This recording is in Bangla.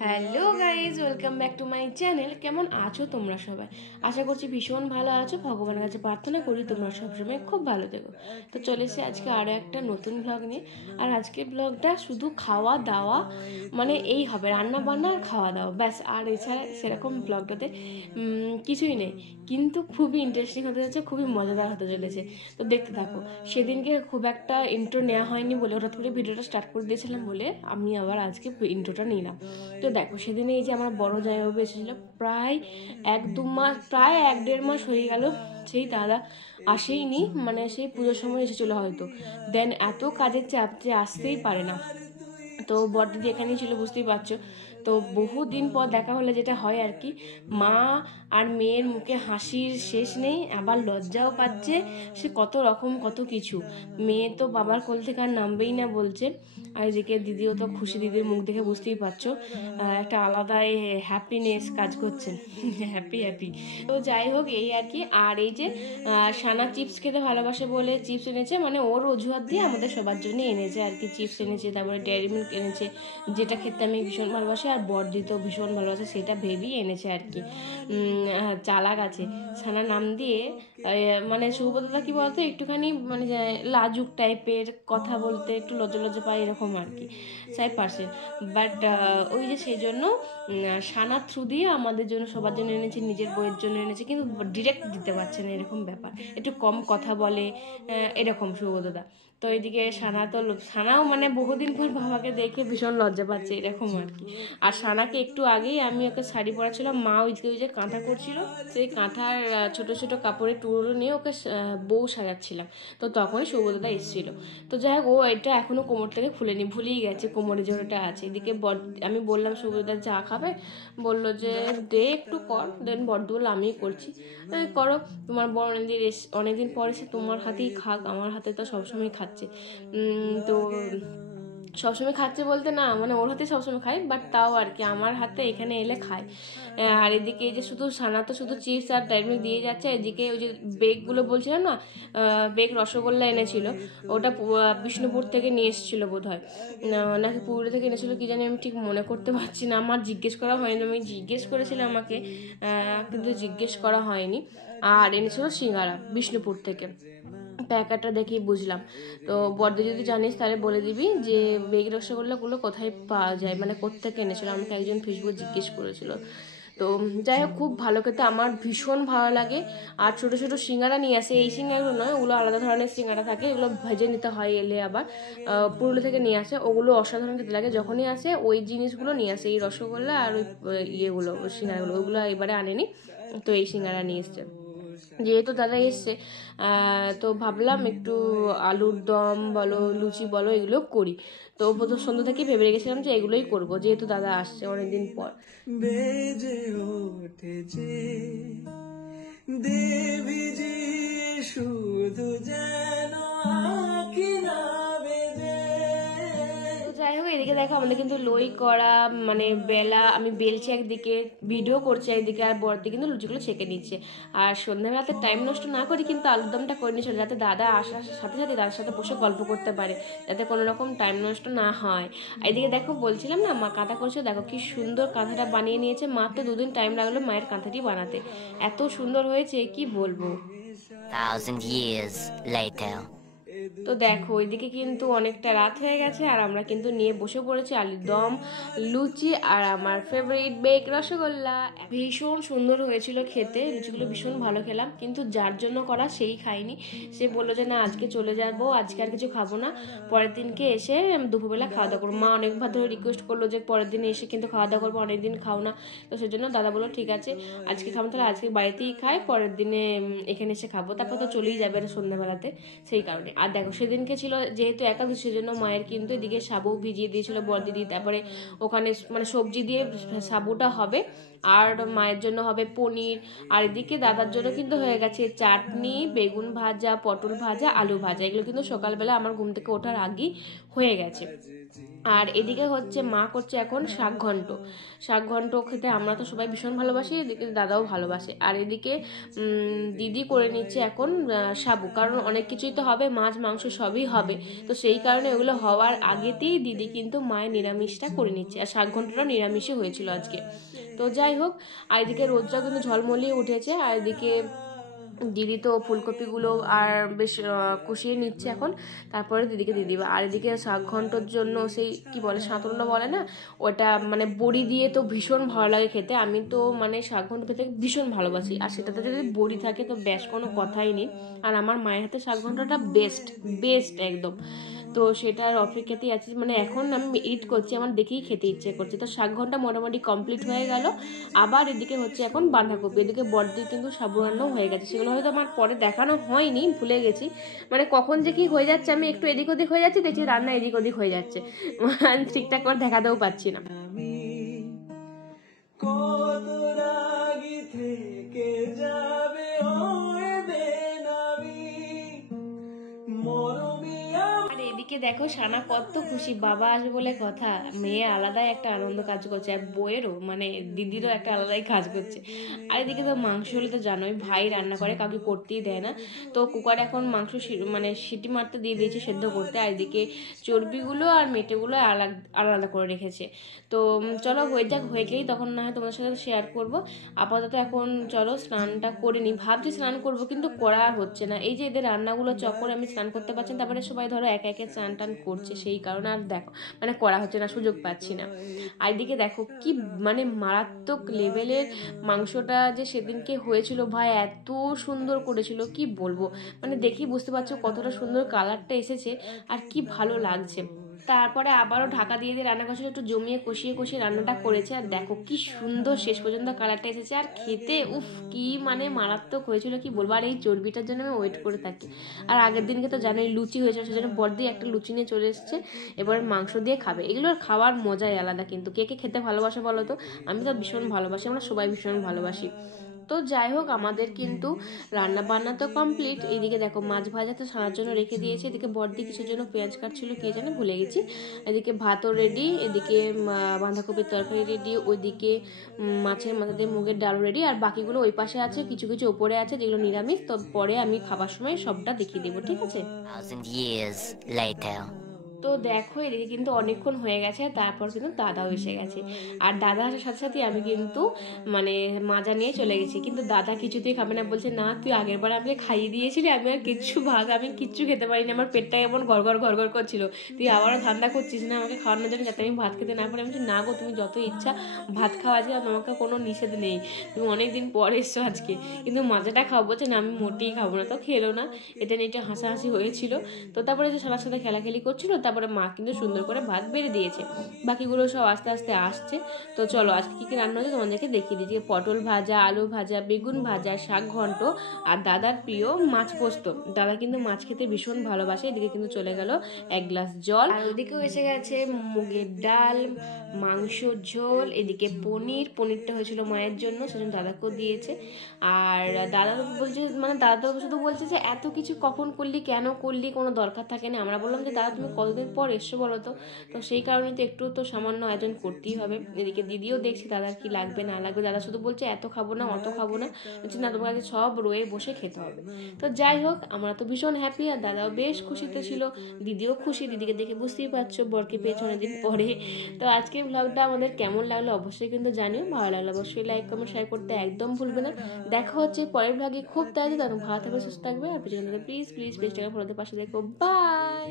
Hello guys, welcome back to my channel. কেমন আছো তোমরা সবাই? আশা করছি ভীষণ ভালো আছো। ভগবানের কাছে প্রার্থনা করি তোমরা সবসময় খুব ভালো থেকো। তো চলে এসে আজকে আরও একটা নতুন ব্লগ নিয়ে। আর আজকের ব্লগটা শুধু খাওয়া দাওয়া, মানে এই হবে, রান্না বান্না আর খাওয়া দাওয়া, ব্যাস। আর এছাড়া সেরকম ব্লগটাতে কিছুই নেই, কিন্তু খুবই ইন্টারেস্টিং হতে যাচ্ছে, খুবই মজাদার হতে চলেছে। তো দেখতে থাকো। সেদিনকে খুব একটা ইন্ট্রো নেওয়া হয়নি বলে, হঠাৎ করে ভিডিওটা স্টার্ট করে দিয়েছিলাম বলে আমি আবার আজকে ইন্ট্রোটা নিলাম। তো দেখো, সেদিনে এই যে আমার বড় জামাইবাবু এসেছিলো, প্রায় 1-2 মাস, প্রায় 1-1.5 মাস হয়ে গেল সেই দাদা আসেইনি, মানে সেই পুজোর সময় এসেছিলো হয়তো। দেন এত কাজের চাপ যে আসতেই পারে না। তো বড়দিদি এখানেই ছিল, বুঝতেই পারছো। তো বহুদিন পর দেখা হলে যেটা হয় আর কি, মা আর মেয়ের মুখে হাসির শেষ নেই, আবার লজ্জাও পাচ্ছে সে কত রকম কত কিছু। মেয়ে তো বাবার কোল থেকে আর নামবেই না বলছে, আর এদিকে দিদিও তো খুশি, দিদির মুখ দেখে বুঝতেই পারছো একটা আলাদাই হ্যাপিনেস কাজ করছে। Happy happy. তো যাই হোক, এই আর কি। আর এই যে সানা চিপস খেতে ভালোবাসে বলে চিপস এনেছে, মানে ওর অজুহাত দিয়ে আমাদের সবার জন্য এনেছে আর কি। চিপস এনেছে, তারপরে ডেয়ারি মিল্ক এনেছে, যেটা খেতে আমি ভীষণ ভালোবাসি, আর বড়দি তো ভীষণ ভালোবাসে, সেটা ভেবেই এনেছে আর কি। চালাক আছে সানা নাম দিয়ে। মানে সৌগতদা কি বলতো, একটুখানি মানে লাজুক টাইপের, কথা বলতে একটু লজ্জা লজ্জা পায় এরকম আর কি, 5%। বাট ওই যে সেই জন্য সানার থ্রু দিয়ে আমাদের জন্য সবার জন্য এনেছে, নিজের বইয়ের জন্য এনেছে, কিন্তু ডিরেক্ট দিতে পারছে না, এরকম ব্যাপার। একটু কম কথা বলে এরকম সৌগতদা। তো এইদিকে সানাও মানে বহুদিন পর বাবাকে দেখে ভীষণ লজ্জা পাচ্ছে এরকম আর কি। আর সানাকে একটু আগেই আমি ওকে শাড়ি পরাচ্ছিলাম, মা ওই যে কাঁথা করছিল, সেই কাঁথার ছোট ছোট কাপড়ের টুকরো নিয়ে ওকে বউ সাজাচ্ছিলাম। তো তখনই সৌগতদা এসেছিল। তো যাই হোক, ও এটা এখনো কোমর থেকে খুলেনি, ভুলেই গেছে কোমরে যে ওটা আছে। এদিকে আমি বললাম সৌগতদা চা খাবে, বললো যে দে একটু কর। দেন বড়দি বললো আমিই করছি। করো, তোমার বড় অনেকদিন পর এসে তোমার হাতেই খাক, আমার হাতে তো সবসময় খাচ্ছে। তো সবসময় খাচ্ছে বলতে না, মানে ওর হাতে সবসময় খায়, বাট তাও আর কি আমার হাতে এখানে এলে খায়। আর এদিকে এই যে শুধু সানা তো শুধু চিপস আর ডাইরি দিয়ে যাচ্ছে। এদিকে ওই যে বেগগুলো বলছিলাম না, বেগ রসগোল্লা এনেছিল, ওটা বিষ্ণুপুর থেকে নিয়ে এসেছিলো বোধ হয়, নাকি পুরুলিয়া থেকে এনেছিল কি জানি, আমি ঠিক মনে করতে পারছি না। আমার জিজ্ঞেস করা হয়নি, আমি জিজ্ঞেস করেছিলাম আমাকে, কিন্তু জিজ্ঞেস করা হয়নি। আর এনেছিল সিঙ্গারা বিষ্ণুপুর থেকে, প্যাকেটটা দেখেই বুঝলাম। তো বড়দি যদি জানিস তাহলে বলে দিবি যে বেগ রসগোল্লাগুলো কোথায় পাওয়া যায়, মানে কোত্থেকে এনেছিল, আমাকে একজন ফেসবুকে জিজ্ঞেস করেছিল। তো যাই হোক, খুব ভালো খেতে, আমার ভীষণ ভালো লাগে। আর ছোটো ছোটো সিঙ্গারা নিয়ে আসে, এই সিঙ্গারাগুলো নয়, ওগুলো আলাদা ধরনের সিঙ্গারা থাকে, এগুলো ভেজে নিতে হয়। এলে আবার পুরুলিয়া থেকে নিয়ে আসে, ওগুলো অসাধারণ খেতে লাগে। যখনই আসে ওই জিনিসগুলো নিয়ে আসে, এই রসগোল্লা আর ওই ইয়েগুলো, সিঙ্গারাগুলো, ওগুলো এবারে আনেনি। তো এই সিঙ্গারা নিয়ে এসছে, যেহেতু দাদা এসছে। তো ভাবলাম একটু আলুর দম বলো, লুচি বলো, এগুলো করি। তো প্রথম সন্ধ্যা থেকেই ভেবে রেখেছিলাম যে এগুলোই করবো, যেহেতু দাদা আসছে অনেকদিন পর। বেজে উঠেছে দেবী জি শুধু যেন এদিকে দেখো, আমাদের কিন্তু লই করা, মানে বেলা, আমি বেলছি একদিকে, ভিডিও করছি একদিকে, আর বড়দি কিন্তু লুচিগুলো ছেঁকে নিচ্ছে। আর সন্ধ্যাবেলাতে টাইম নষ্ট না করি কিন্তু আলুরদমটা করে নিয়েছিল, যাতে দাদা আসার সাথে সাথে দাদার সাথে বসে গল্প করতে পারে, যাতে কোনো রকম টাইম নষ্ট না হয়। এদিকে দেখো, বলছিলাম না মা কাঁথা করছে, দেখো কি সুন্দর কাঁথাটা বানিয়ে নিয়েছে। মাত্র 2 দিন টাইম লাগলো মায়ের কাঁথাটি বানাতে, এত সুন্দর হয়েছে কি বলবো। 1000 years later. তো দেখো, ওইদিকে কিন্তু অনেকটা রাত হয়ে গেছে, আর আমরা কিন্তু নিয়ে বসে পড়েছি আলুর দম, লুচি, আর আমার ফেভারিট বেক রসগোল্লা। ভীষণ সুন্দর হয়েছিল খেতে, লুচিগুলো ভীষণ ভালো খেলাম, কিন্তু যার জন্য করা সেই খাইনি। সে বললো যে না আজকে চলে যাবো, আজকে আর কিছু খাবো না, পরের দিনকে এসে দুপুরবেলা খাওয়া দাওয়া করবো। মা অনেকবার ধরে রিকোয়েস্ট করলো যে পরের দিন এসে কিন্তু খাওয়া দাওয়া করবো, অনেকদিন খাও না। তো সেজন্য দাদা বললো ঠিক আছে, আজকে খাবো তাহলে আজকে বাড়িতেই খাই, পরের দিনে এখানে এসে খাবো, তারপর তো চলেই যাবে সন্ধ্যাবেলাতে, সেই কারণে। আর দেখো, সেদিনকে ছিল যেহেতু একাদশী, সেজন্য মায়ের কিন্তু এদিকে সাবু ভিজিয়ে দিয়েছিল বড়দিদি, তারপরে ওখানে মানে সবজি দিয়ে সাবুটা হবে, আর মায়ের জন্য হবে পনির, আর এদিকে দাদার জন্য কিন্তু হয়ে গেছে চাটনি, বেগুন ভাজা, পটল ভাজা, আলু ভাজা। এগুলো কিন্তু সকালবেলা আমার ঘুম থেকে ওঠার আগেই হয়ে গেছে। আর এদিকে হচ্ছে মা করছে এখন শাক ঘন্ট খেতে আমরা তো সবাই ভীষণ ভালোবাসি, এদিকে দাদাও ভালোবাসে। আর এদিকে দিদি করে নিচ্ছে এখন সাবু, কারণ অনেক কিছুই তো হবে, মাছ মাংস সবই হবে, তো সেই কারণে ওগুলো হওয়ার আগেতেই দিদি কিন্তু মায়ের নিরামিষটা করে নিচ্ছে। আর শাক ঘন্টটা নিরামিষই হয়েছিল আজকে। তো যাই হোক, আর এদিকে রোদটা কিন্তু ঝলমলিয়ে উঠেছে। আর এদিকে দিদি তো ফুলকপিগুলো আর বেশ কষিয়ে নিচ্ছে এখন, তারপরে দিদিকে দিয়ে দিবে। আর এদিকে শাক ঘন্টর জন্য সেই কি বলে সাঁতরুনো বলে না, ওটা মানে বড়ি দিয়ে তো ভীষণ ভালো লাগে খেতে। আমি তো মানে শাক ঘন্ট খেতে ভীষণ ভালোবাসি, আর সেটাতে যদি বড়ি থাকে তো ব্যাস কোনো কথাই নেই। আর আমার মায়ের হাতে শাক ঘন্টটা বেস্ট বেস্ট একদম। তো সেটার অপেক্ষাতেই আছি, মানে এখন আমি এডিট করছি, আমার দেখেই খেতে ইচ্ছে করছে। তো শাক ঘন্টা মোটামুটি কমপ্লিট হয়ে গেল। আবার এদিকে হচ্ছে এখন বাঁধাকপি, এদিকে বড়দি কিন্তু সাবু রান্নাও হয়ে গেছে, সেগুলো হয়তো আমার পরে দেখানো হয়নি, ভুলে গেছি। মানে কখন যে কি হয়ে যাচ্ছে, আমি একটু এদিক ওদিক হয়ে যাচ্ছি, দেখছি রান্না এদিক ওদিক হয়ে যাচ্ছে, ঠিকঠাক করে দেখাতেও পাচ্ছি না। আর এদিকে দেখো সানা কত খুশি, বাবা আসবে বলে কথা, মেয়ে আলাদাই একটা আনন্দ কাজ করছে, আর বইয়েরও মানে দিদিরও একটা আলাদাই কাজ করছে। আর এদিকে তো মাংস হলে তো জানোই ভাই রান্না করে, কাউকে করতেই দেয় না। তো কুকারে এখন মাংস মানে সিটি মারতে দিয়ে দিয়েছে সেদ্ধ করতে। আর এদিকে চর্বিগুলো আর মেটেগুলো আলাদা আলাদা করে রেখেছে। তো চলো হয়ে যাক, হয়ে গেলেই তখন না হয় তোমাদের সাথে শেয়ার করব। আপাতত এখন চলো স্নানটা করে নিই, ভাবছি স্নান করব কিন্তু করা আর হচ্ছে না। এই যে এদের রান্নাগুলো চক্করে আমি স্নান করতে পারছি না, তারপরে সবাই ধরো একে একে স্নান টান করছে, সেই কারণে আর দেখো মানে করা হচ্ছে না, সুযোগ পাচ্ছি না। আর এদিকে দেখো কি মানে মারাত্মক লেভেলের মাংসটা যে সেদিনকে হয়েছিল, ভাই এত সুন্দর করেছিল কি বলবো, মানে দেখেই বুঝতে পারছো কতটা সুন্দর কালারটা এসেছে আর কি ভালো লাগছে। তারপরে আবারও ঢাকা দিয়ে দিয়ে রান্না করছিল, একটু জমিয়ে কষিয়ে কষিয়ে রান্নাটা করেছে। আর দেখো কি সুন্দর শেষ পর্যন্ত কালারটা এসেছে, আর খেতে উফ কি মানে মারাত্মক হয়েছিল কি বলবো। আর এই চর্বিটার জন্য আমি ওয়েট করে থাকি। আর আগের দিনকে তো জানোই লুচি হয়েছিল, সেজন্য বড়দি একটা লুচি নিয়ে চলে এসেছে, এবার মাংস দিয়ে খাবে। এগুলোর খাওয়ার মজাই আলাদা, কিন্তু কে কে খেতে ভালোবাসে বলো তো? আমি তো ভীষণ ভালোবাসি, আমরা সবাই ভীষণ ভালোবাসি। তো যাই হোক, আমাদের কিন্তু রান্না বান্না তো কমপ্লিট। এইদিকে দেখো মাছ ভাজা তো ছাড়ার জন্য রেখে দিয়েছে, এদিকে বড়দি কিছুর জন্য পেঁয়াজ কাটছিল, কে জানে ভুলে গেছি। এদিকে ভাতও রেডি, এদিকে বাঁধাকপির তরকারি রেডি, ওইদিকে মাছের মাথা দিয়ে মুগের ডাল রেডি। আর বাকিগুলো ওই পাশে আছে, কিছু কিছু ওপরে আছে যেগুলো নিরামিষ, তো পরে আমি খাবার সময় সবটা দেখিয়ে দেবো, ঠিক আছে? 1,000 years later. তো দেখো এদিকে কিন্তু অনেকক্ষণ হয়ে গেছে, তারপর কিন্তু দাদাও এসে গেছে। আর দাদা আসার সাথে সাথে আমি কিন্তু মানে মাজা নিয়ে চলে গেছি, কিন্তু দাদা কিছুতেই খাবে না, বলছে না তুই আগের বার আমাকে খাইয়ে দিয়েছিলি, আমি আর আমি কিচ্ছু খেতে পারিনি, আমার পেটটা এমন গড়গড় করছিল, তুই আবারও ধান্দা করছিস না আমাকে খাওয়ানোর জন্য যাতে আমি ভাত খেতে না পারি। আমি বলছি না গো, তুমি যত ইচ্ছা ভাত খাওয়া, আজকে তোমাকে কোনো নিষেধ নেই, তুমি অনেক দিন পর এসছো আজকে, কিন্তু মাজাটা খাও। বলছে না আমি মোটেই খাবো না, তো খেলো না। এটা নিয়ে একটু হাসাহাসি হয়েছিল। তো তারপরে যে সবার সাথে খেলাখেলি করছিল, তারপরে মা কিন্তু সুন্দর করে ভাত বেড়ে দিয়েছে, বাকিগুলো সব আস্তে আস্তে আসছে। তো চলো আজকে কী কী রান্না হয়েছে তোমাদেরকে দেখিয়ে দিচ্ছি। পটল ভাজা, আলু ভাজা, বেগুন ভাজা, শাক ঘন্ট, আর দাদার প্রিয় মাছ পোস্ত। দাদা কিন্তু মাছ খেতে ভীষণ ভালোবাসে। এদিকে কিন্তু চলে গেল 1 গ্লাস জল, আর ওদিকেও এসে গেছে মুগের ডাল, মাংস ঝোল, এদিকে পনিরটা হয়েছিল মায়ের জন্য, সেজন্য দাদাকেও দিয়েছে। আর দাদা বলছে মানে দাদা তো শুধু বলছে যে এত কিছু কখন করলি, কেন করলি, কোনো দরকার থাকে না। আমরা বললাম যে দাদা তুমি কতদিন পর এসছো বলো তো, তো সেই কারণে তো একটু তো সামান্য আয়োজন করতেই হবে। এদিকে দিদিও দেখছি দাদার কি লাগবে না লাগবে, দাদা শুধু বলছে এত খাবো না অত খাবো না, বলছে না তোমার কাছে সব রয়ে বসে খেতে হবে। তো যাই হোক, আমরা তো ভীষণ হ্যাপি, আর দাদাও বেশ খুশিতে ছিল, দিদিও খুশি, দিদিকে দেখে বুঝতেই পারছো বরকে পেয়েছে অনেকদিন পরে। তো আজকের ব্লগটা আমাদের কেমন লাগলো অবশ্যই কিন্তু জানিও, ভালো লাগলো অবশ্যই লাইক কমেন্ট শেয়ার করতে একদম ভুলবে না। দেখা হচ্ছে পরের ব্লগে খুব তাড়াতাড়ি, তখন ভালো থাকবে সুস্থ থাকবে, আর পিছনে প্লিজ প্লিজ প্লিজটাকে ফলোতে পাশে দেখো, বাই।